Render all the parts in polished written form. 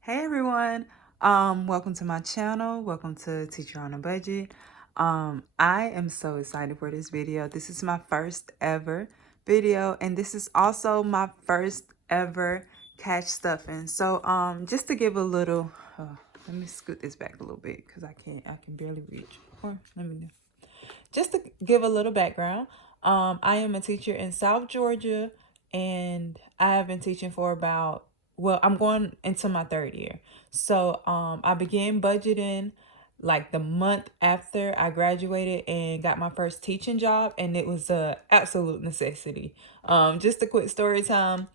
Hey everyone, welcome to my channel. Welcome to Teacher on a Budget. I am so excited for this video. This is my first ever video, and this is also my first ever cash stuffing. So, just to give a little, let me scoot this back a little bit because I can barely reach. Or let me know. Just to give a little background, I am a teacher in South Georgia, and I have been teaching for I'm going into my third year. So I began budgeting like the month after I graduated and got my first teaching job, and it was a absolute necessity. Just a quick story time.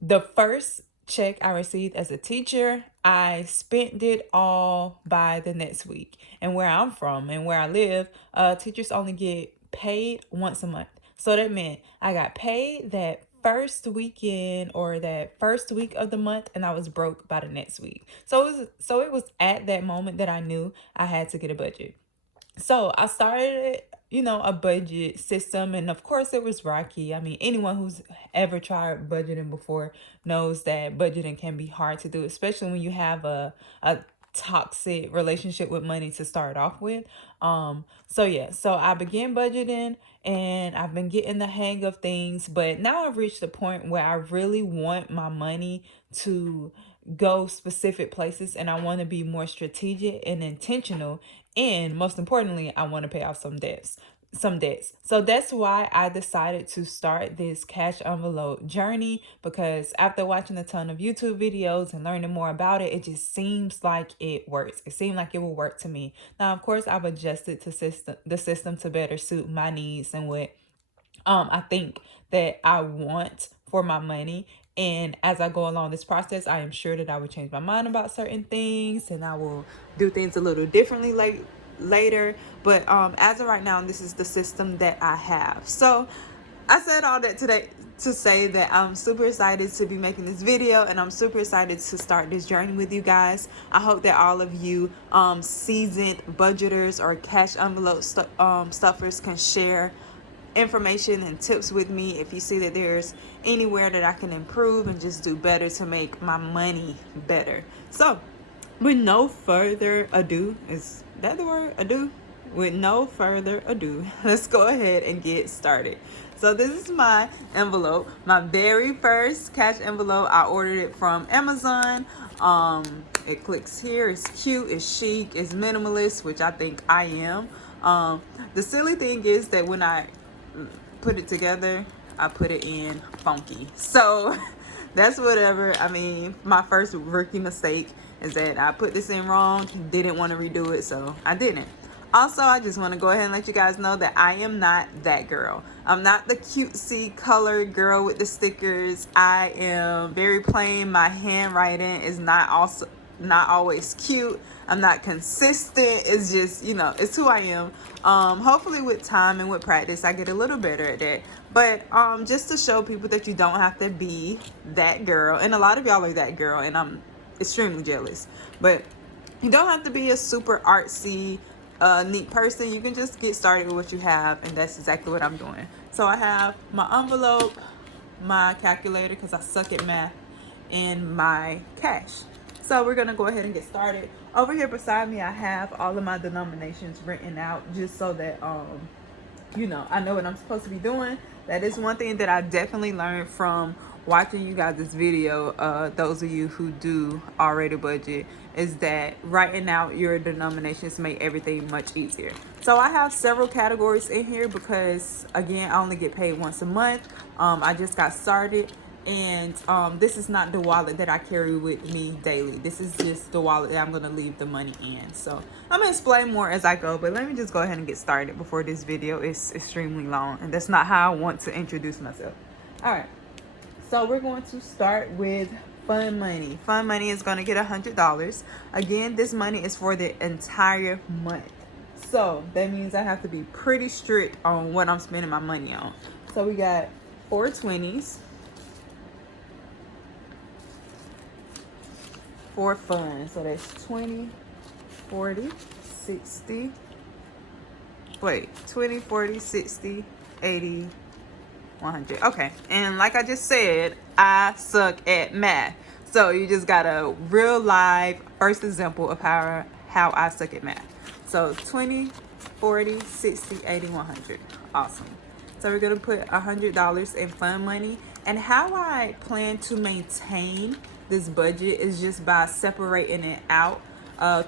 The first check I received as a teacher, I spent it all by the next week. And where I'm from and where I live, teachers only get paid once a month. So that meant I got paid that first weekend or that first week of the month, and I was broke by the next week. So it was at that moment that I knew I had to get a budget. So I started, a budget system, and of course it was rocky. I mean, anyone who's ever tried budgeting before knows that budgeting can be hard to do, especially when you have a toxic relationship with money to start off with. So I began budgeting and I've been getting the hang of things, but now I've reached the point where I really want my money to go specific places, and I want to be more strategic and intentional, and most importantly, I want to pay off some debts. So that's why I decided to start this cash envelope journey, because after watching a ton of YouTube videos and learning more about it, it just seems like it works. It seemed like it will work to me. Now, of course, I've adjusted the system to better suit my needs and what I think that I want for my money. And as I go along this process, I am sure that I will change my mind about certain things, and I will do things a little differently later. But as of right now, this is the system that I have. So I said all that today to say that I'm super excited to be making this video, and I'm super excited to start this journey with you guys. I hope that all of you seasoned budgeters or cash envelope stuffers can share information and tips with me if you see that there's anywhere that I can improve and just do better to make my money better. So with no further ado, is that the word, ado? With no further ado, let's go ahead and get started. So this is my envelope, my very first cash envelope. I ordered it from Amazon. It clicks here. It's cute, it's chic, it's minimalist, which I think I am. The silly thing is that when I put it together, I put it in funky. So that's whatever. I mean, my first rookie mistake is that I put this in wrong, didn't want to redo it, so I didn't. Also, I just want to go ahead and let you guys know that I am not that girl. I'm not the cutesy colored girl with the stickers. I am very plain. My handwriting is not always cute. I'm not consistent. It's just, it's who I am. Hopefully with time and with practice, I get a little better at that. But just to show people that you don't have to be that girl. And a lot of y'all are that girl, and I'm extremely jealous. But you don't have to be a super artsy, neat person. You can just get started with what you have, and that's exactly what I'm doing. So I have my envelope, my calculator, because I suck at math, and my cash. So we're gonna go ahead and get started. Over here beside me, I have all of my denominations written out, just so that I know what I'm supposed to be doing. That is one thing that I definitely learned from watching you guys this video. Those of you who do already budget, is that writing out your denominations make everything much easier. So I have several categories in here because, again, I only get paid once a month. I just got started, and this is not the wallet that I carry with me daily. This is just the wallet that I'm going to leave the money in. So I'm going to explain more as I go, but let me just go ahead and get started before this video is extremely long, and that's not how I want to introduce myself. All right, so we're going to start with fun money. Fun money is going to get $100. Again, this money is for the entire month, so that means I have to be pretty strict on what I'm spending my money on. So we got 4 20s for fun. So that's 20, 40, 60. Wait, 20, 40, 60, 80, 100. Okay. And like I just said, I suck at math. So you just got a real live first example of how I suck at math. So 20, 40, 60, 80, 100. Awesome. So we're gonna put $100 in fund money. And how I plan to maintain this budget is just by separating it out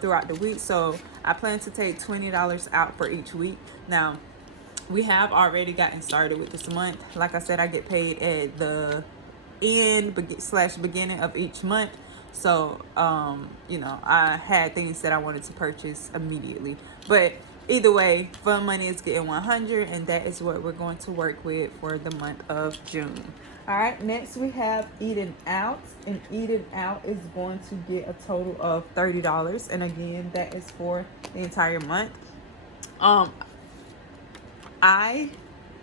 throughout the week. So I plan to take $20 out for each week. Now, we have already gotten started with this month. Like I said, I get paid at the end / beginning of each month. So you know, I had things that I wanted to purchase immediately, but either way, fund money is getting 100, and that is what we're going to work with for the month of June. All right, next we have eating out, and eating out is going to get a total of $30, and again, that is for the entire month. um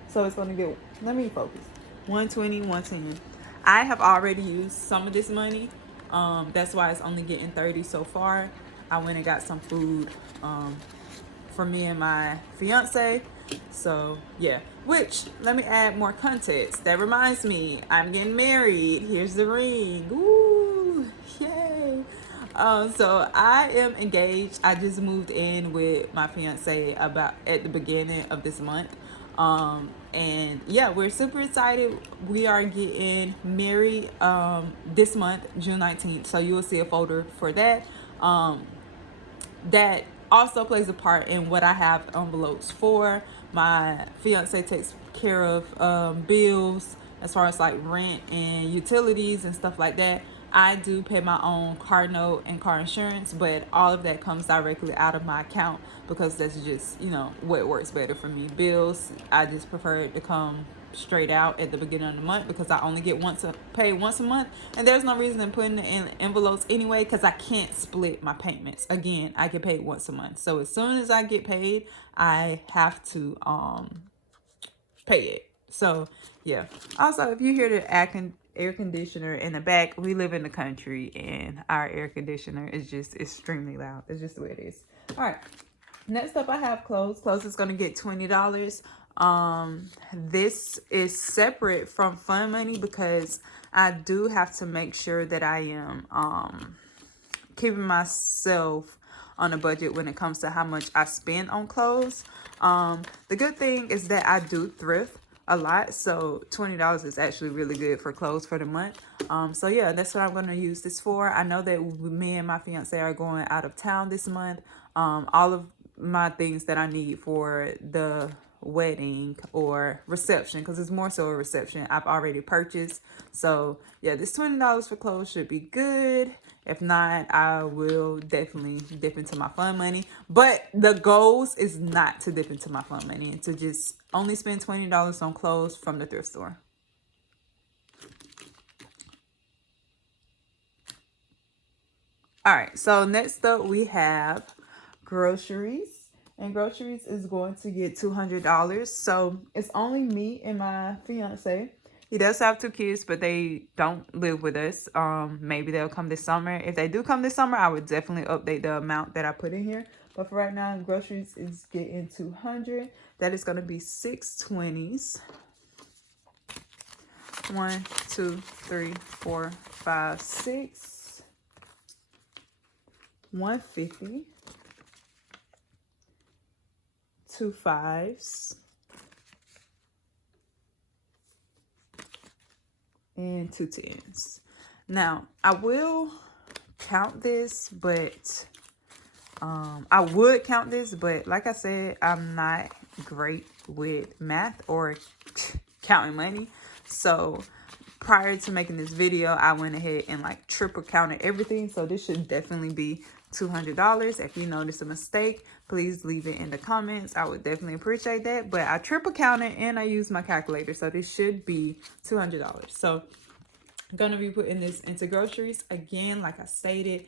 so it's going to get, let me focus, 120, 110. I have already used some of this money. That's why it's only getting 30 so far. I went and got some food for me and my fiance. So yeah, which, let me add more context. That reminds me, I'm getting married. Here's the ring. Ooh, yay. So I am engaged. I just moved in with my fiance about at the beginning of this month. And yeah, we're super excited. We are getting married this month, June 19th. So you will see a folder for that. That also plays a part in what I have envelopes for. My fiance takes care of bills as far as like rent and utilities and stuff like that. I do pay my own car note and car insurance, but all of that comes directly out of my account because that's just, you know, what works better for me. Bills, I just prefer it to come straight out at the beginning of the month because I only get paid once a month, and there's no reason in putting it in envelopes anyway because I can't split my payments. Again, I get paid once a month, so as soon as I get paid, I have to pay it. So yeah. Also, if you hear the air conditioner in the back, we live in the country and our air conditioner is just extremely loud. It's just the way it is. All right. Next up, I have clothes. Clothes is gonna get $20. This is separate from fund money because I do have to make sure that I am keeping myself on a budget when it comes to how much I spend on clothes. The good thing is that I do thrift a lot, so $20 is actually really good for clothes for the month. So yeah, that's what I'm going to use this for. I know that me and my fiance are going out of town this month. All of my things that I need for the wedding or reception, because it's more so a reception, I've already purchased. So yeah, this $20 for clothes should be good. If not, I will definitely dip into my fund money. But the goals is not to dip into my fund money and to just only spend $20 on clothes from the thrift store. All right, so next up we have groceries. And groceries is going to get $200. So it's only me and my fiance. He does have 2 kids, but they don't live with us. Maybe they'll come this summer. If they do come this summer, I would definitely update the amount that I put in here. But for right now, groceries is getting 200. That is going to be 6 20s. 1, 2, 3, 4, 5, 6. 150. 2 5s. And 2 10s. Now, I will count this, but I would count this, but like I said, I'm not great with math or counting money. So prior to making this video, I went ahead and like triple counted everything. So this should definitely be $200. If you notice a mistake, please leave it in the comments. I would definitely appreciate that. But I triple counted and I used my calculator. So this should be $200. So I'm going to be putting this into groceries. Again, like I've stated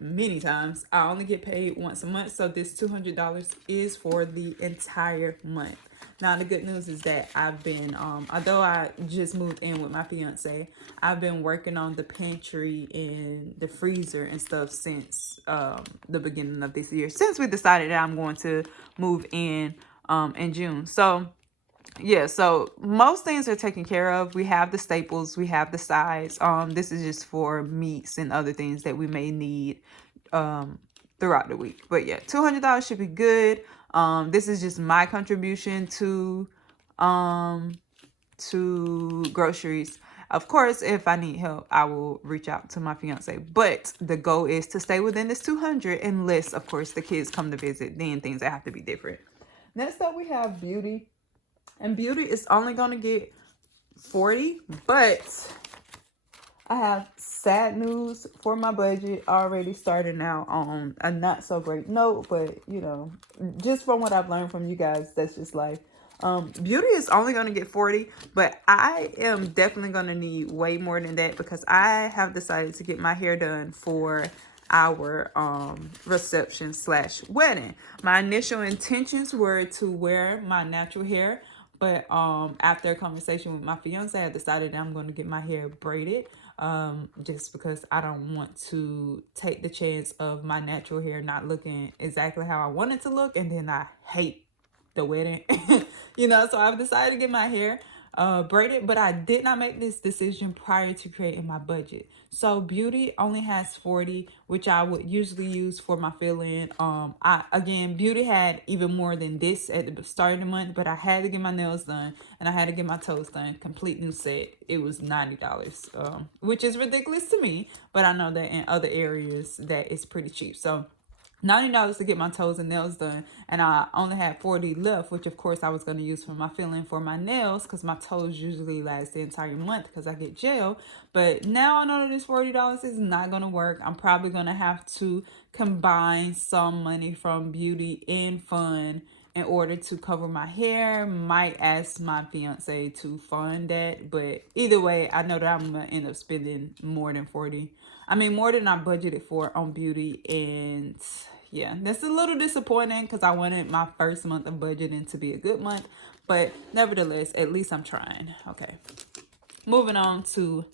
many times, I only get paid once a month. So this $200 is for the entire month. Now, the good news is that I've been, although I just moved in with my fiance, I've been working on the pantry and the freezer and stuff since the beginning of this year, since we decided that I'm going to move in June. So yeah, so most things are taken care of. We have the staples, we have the sides. This is just for meats and other things that we may need um throughout the week. But yeah, $200 should be good. This is just my contribution um groceries. Of course, if I need help, I will reach out to my fiance. But the goal is to stay within this 200 unless, of course, the kids come to visit. Then things that have to be different. Next up, we have beauty. And beauty is only going to get 40, but I have sad news for my budget already starting out on a not so great note, but you know, just from what I've learned from you guys, that's just life. Beauty is only going to get 40, but I am definitely going to need way more than that because I have decided to get my hair done for our reception slash wedding. My initial intentions were to wear my natural hair, but after a conversation with my fiance, I decided I'm going to get my hair braided. Just because I don't want to take the chance of my natural hair not looking exactly how I want it to look, and then I hate the wedding. You know, so I've decided to get my hair braided, but I did not make this decision prior to creating my budget. So beauty only has 40, which I would usually use for my fill-in. Beauty had even more than this at the start of the month, but I had to get my nails done and I had to get my toes done, complete new set. It was $90, which is ridiculous to me, but I know that in other areas that it's pretty cheap. So $90 to get my toes and nails done, and I only had 40 left, which of course I was going to use for my fill-in for my nails because my toes usually last the entire month because I get gel. But now I know that this $40 is not going to work. I'm probably going to have to combine some money from beauty and fun in order to cover my hair. Might ask my fiance to fund that, but either way, I know that I'm going to end up spending more than 40. I mean, more than I budgeted for on beauty, and yeah, that's a little disappointing because I wanted my first month of budgeting to be a good month, but nevertheless, at least I'm trying. Okay, moving on to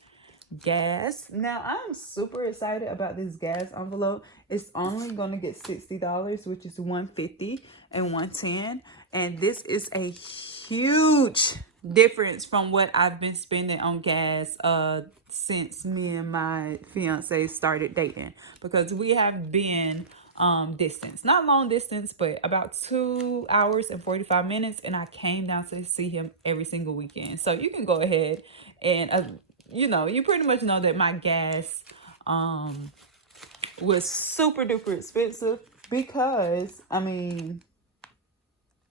gas. Now I'm super excited about this gas envelope. It's only gonna get $60, which is 150 and 110, and this is a huge difference from what I've been spending on gas since me and my fiance started dating, because we have been distance, not long distance, but about 2 hours and 45 minutes, and I came down to see him every single weekend. So you can go ahead and you know, you pretty much know that my gas was super duper expensive because I mean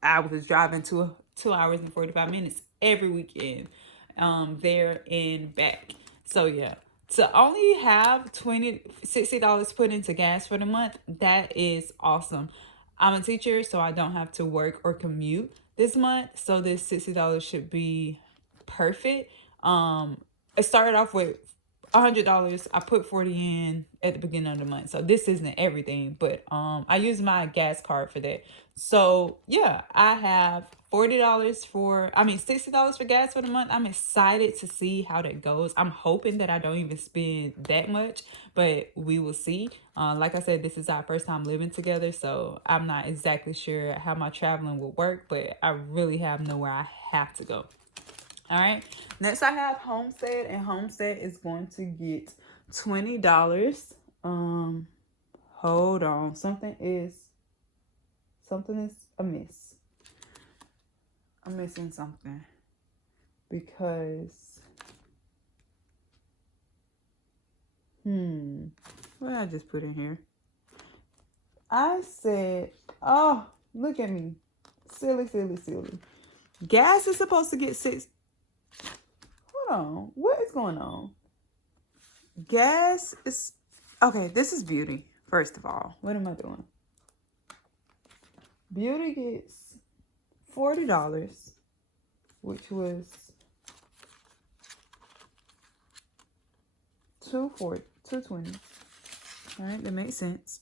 I was driving 2 hours and 45 minutes every weekend, there and back. So yeah, to only have $60 put into gas for the month, that is awesome. I'm a teacher, so I don't have to work or commute this month, so this $60 should be perfect. It started off with $100. I put 40 in at the beginning of the month, so this isn't everything, but I use my gas card for that. So yeah, I have $60 for gas for the month. I'm excited to see how that goes. I'm hoping that I don't even spend that much, but we will see. Like I said, this is our first time living together, so I'm not exactly sure how my traveling will work, but I really have nowhere I have to go. All right. Next, I have Homestead, and Homestead is going to get $20. Hold on. Something is amiss. I'm missing something because what did I just put in here? I said, oh, look at me, silly. Gas is supposed to get six. Hold on, what is going on? Gas is okay. This is beauty. First of all, what am I doing? Beauty gets $40, which was $220. All right, that makes sense.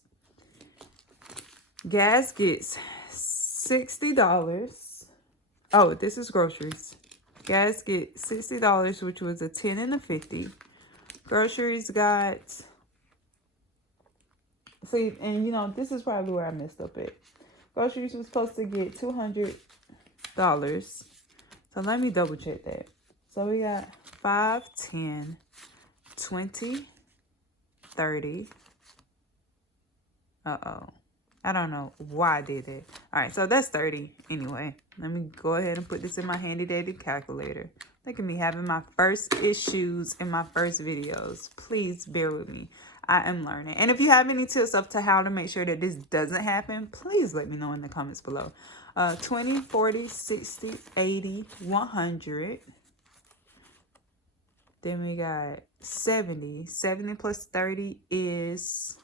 Gas gets $60. Oh, this is groceries. Gas get $60, which was a 10 and a 50. Groceries got, see, and you know, this is probably where I messed up at. Groceries was supposed to get $200. So let me double check that. So we got 5, 10, 20, 30. Uh-oh. I don't know why I did it. All right, so that's 30 anyway. Let me go ahead and put this in my handy dandy calculator. Look at me having my first issues in my first videos. Please bear with me. I am learning. And if you have any tips up to how to make sure that this doesn't happen, please let me know in the comments below. 20, 40, 60, 80, 100. Then we got 70. 70 plus 30 is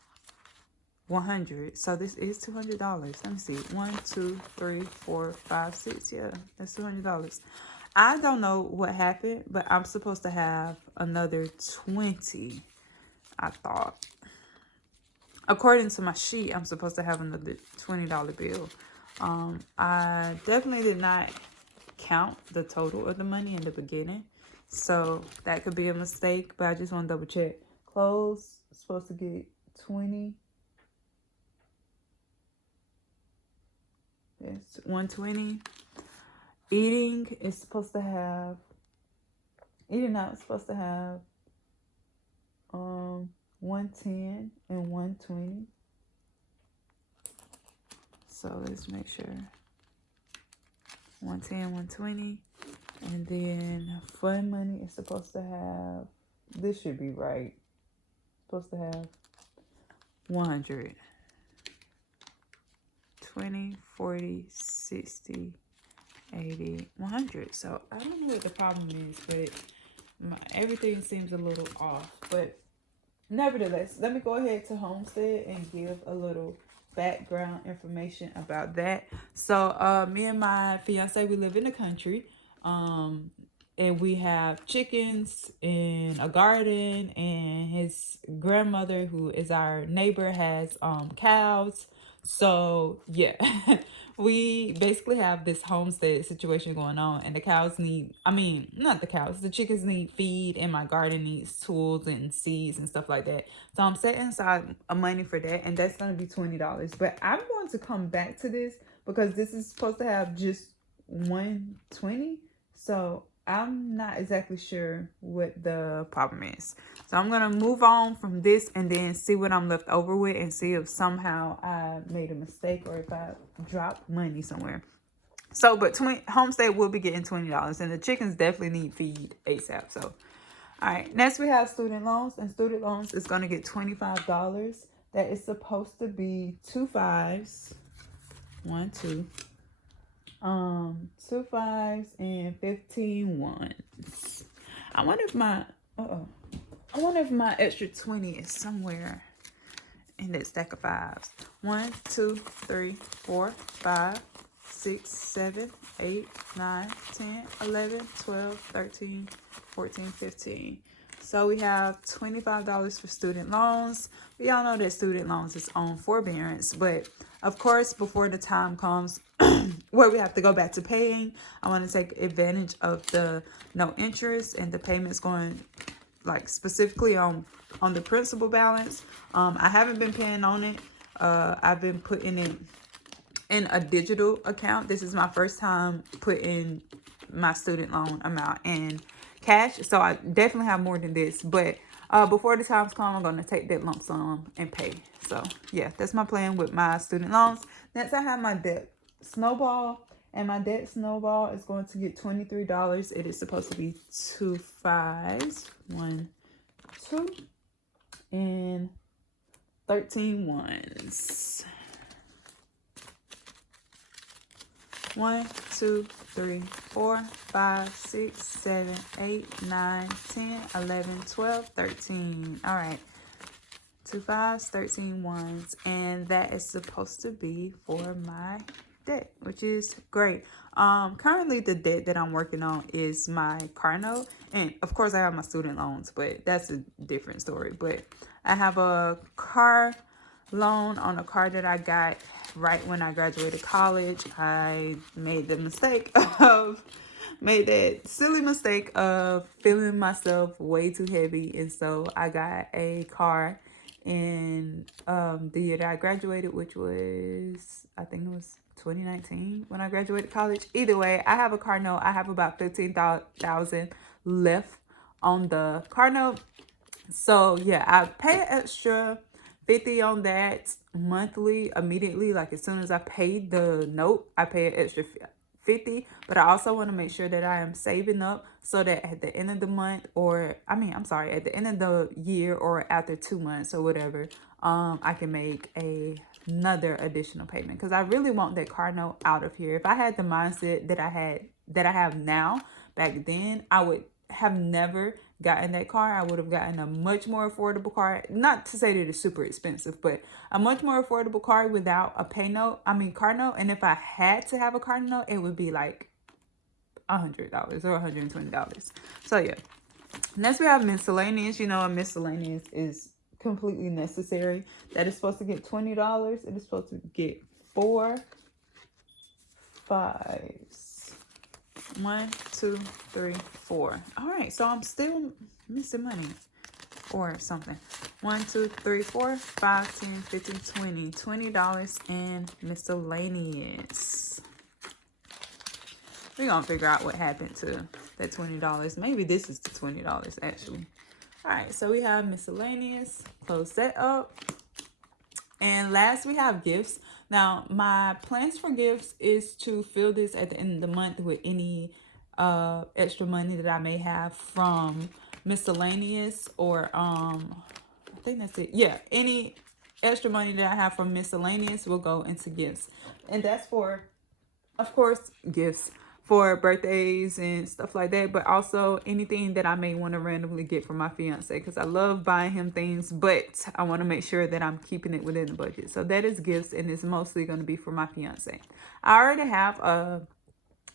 100. So this is $200. Let me see. 1, 2, 3, 4, 5, 6. Yeah, that's $200. I don't know what happened, but I'm supposed to have another 20, I thought. According to my sheet, I'm supposed to have another $20 bill. I definitely did not count the total of the money in the beginning. So that could be a mistake, but I just want to double check. Clothes, supposed to get 20. It's 120. Eating is supposed to have, eating out is supposed to have 110 and 120. So let's make sure. 110, 120. And then fun money is supposed to have, this should be right. Supposed to have 100. 20, 40, 60, 80, 100. So I don't know what the problem is, but everything seems a little off. But nevertheless, let me go ahead to Homestead and give a little background information about that. So me and my fiance, we live in the country. And we have chickens and a garden, and his grandmother, who is our neighbor, has cows. So yeah, we basically have this homestead situation going on, and the cows need, I mean, not the cows, the chickens need feed, and my garden needs tools and seeds and stuff like that. So I'm setting aside money for that, and that's going to be $20. But I'm going to come back to this because this is supposed to have just 120. So I'm not exactly sure what the problem is. So I'm going to move on from this and then see what I'm left over with and see if somehow I made a mistake or if I dropped money somewhere. So, but Homestead will be getting $20, and the chickens definitely need feed ASAP. So, all right. Next, we have student loans, and student loans is going to get $25. That is supposed to be 2 5s. 1, 2. 2 5s and 15 1s. I wonder if my extra 20 is somewhere in that stack of 5s. 1, 2, 3, 4, 5, 6, 7, 8, 9, 10, 11, 12, 13, 14, 15. So we have $25 for student loans. We all know that student loans is on forbearance, but of course, before the time comes where we have to go back to paying, I want to take advantage of the no interest and the payments going like specifically on the principal balance. I haven't been paying on it. I've been putting it in a digital account. This is my first time putting my student loan amount in cash, so I definitely have more than this, but before the times come, I'm going to take that lump sum and pay. So yeah, that's my plan with my student loans. Next, I have my debt snowball, and my debt snowball is going to get $23. It is supposed to be 2 5s, 1, 2, and 13 1s. 1, 2, 3, 4, 5, 6, 7, 8, 9, 10, 11, 12, 13. All right. 2 5s, 13 1s. And that is supposed to be for my debt, which is great. Currently the debt that I'm working on is my car note. And of course I have my student loans, but that's a different story. But I have a car loan on a car that I got right when I graduated college. I made that silly mistake of feeling myself way too heavy, and so I got a car in the year that I graduated, which was, I think it was 2019 when I graduated college. Either way, I have a car note. I have about 15,000 left on the car note. So yeah, I pay an extra 50 on that monthly immediately. Like as soon as I pay the note, I pay an extra 50. But I also want to make sure that I am saving up so that at the end of the month, or I mean, I'm sorry, at the end of the year or after 2 months or whatever, I can make another additional payment, because I really want that car note out of here. If I had the mindset that I have now, back then, I would have never gotten that car. I would have gotten a much more affordable car. Not to say that it's super expensive, but a much more affordable car without a car note. And if I had to have a car note, it would be like $100 or $120. So yeah. Next we have miscellaneous. You know, a miscellaneous is completely necessary. That is supposed to get $20. It is supposed to get 4 5s. 1, 2, 3, 4. All right, so I'm still missing money or something. 1, 2, 3, 4, 5, 10, 15, 20. $20 in miscellaneous. We're gonna figure out what happened to that $20. Maybe this is the $20 actually. All right, so we have miscellaneous. Close that up. And last, we have gifts. Now, my plans for gifts is to fill this at the end of the month with any extra money that I may have from miscellaneous, or I think that's it. Yeah, any extra money that I have from miscellaneous will go into gifts. And that's for, of course, gifts for birthdays and stuff like that, but also anything that I may want to randomly get for my fiance, because I love buying him things, but I want to make sure that I'm keeping it within the budget. So that is gifts, and it's mostly going to be for my fiance. I already have a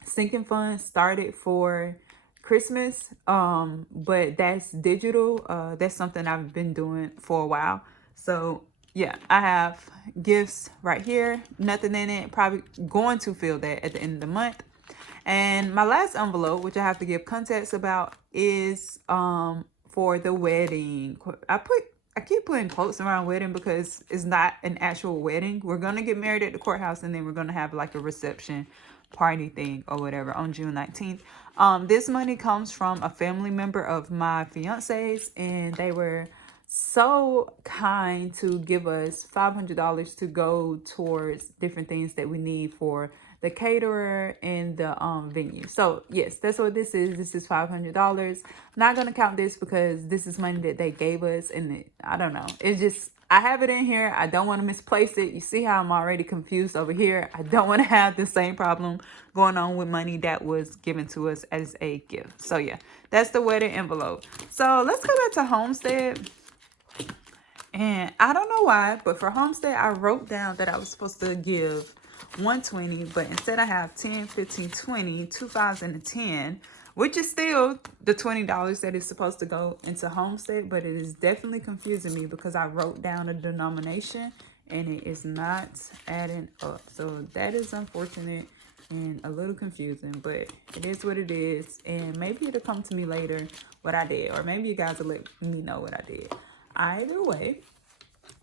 sinking fund started for Christmas, but that's digital. That's something I've been doing for a while. So yeah, I have gifts right here, nothing in it, probably going to fill that at the end of the month. And my last envelope, which I have to give context about, is for the wedding. I keep putting quotes around wedding because it's not an actual wedding. We're gonna get married at the courthouse, and then we're gonna have like a reception party thing or whatever on June 19th. This money comes from a family member of my fiance's, and they were so kind to give us $500 to go towards different things that we need for the caterer and the venue. So yes, that's what this is. This is $500. Not gonna count this because this is money that they gave us, and I don't know. It's just, I have it in here. I don't want to misplace it. You see how I'm already confused over here. I don't want to have the same problem going on with money that was given to us as a gift. So yeah, that's the wedding envelope. So let's go back to Homestead. And I don't know why, but for Homestead, I wrote down that I was supposed to give 120, but instead I have 10, 15, 20, 2010, which is still the $20 that is supposed to go into Homestead, but it is definitely confusing me because I wrote down a denomination and it is not adding up. So that is unfortunate and a little confusing, but it is what it is. And maybe it'll come to me later what I did, or maybe you guys will let me know what I did. Either way,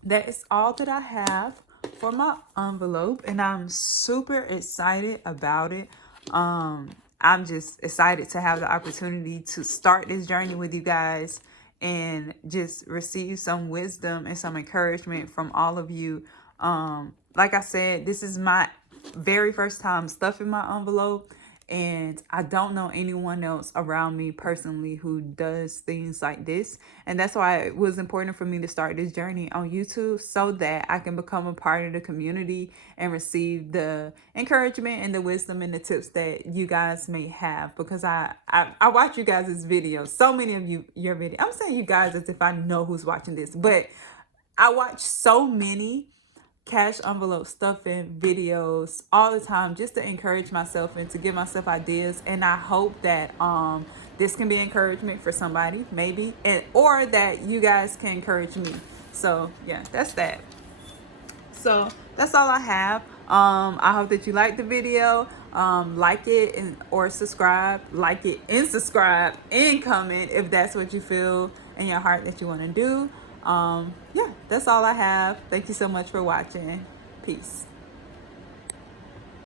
that is all that I have for my envelope, and I'm super excited about it. I'm just excited to have the opportunity to start this journey with you guys and just receive some wisdom and some encouragement from all of you. Like I said, this is my very first time stuffing my envelope, and I don't know anyone else around me personally who does things like this. And that's why it was important for me to start this journey on YouTube, so that I can become a part of the community and receive the encouragement and the wisdom and the tips that you guys may have. Because I watch you guys' videos, so many of you, your videos. I'm saying you guys as if I know who's watching this, but I watch so many cash envelope stuffing videos all the time, just to encourage myself and to give myself ideas. And I hope that this can be encouragement for somebody, maybe, and or that you guys can encourage me. So yeah, that's that. So that's all I have. I hope that you like the video. Like it and or subscribe. Like it and subscribe and comment if that's what you feel in your heart that you want to do. Yeah, that's all I have. Thank you so much for watching. Peace.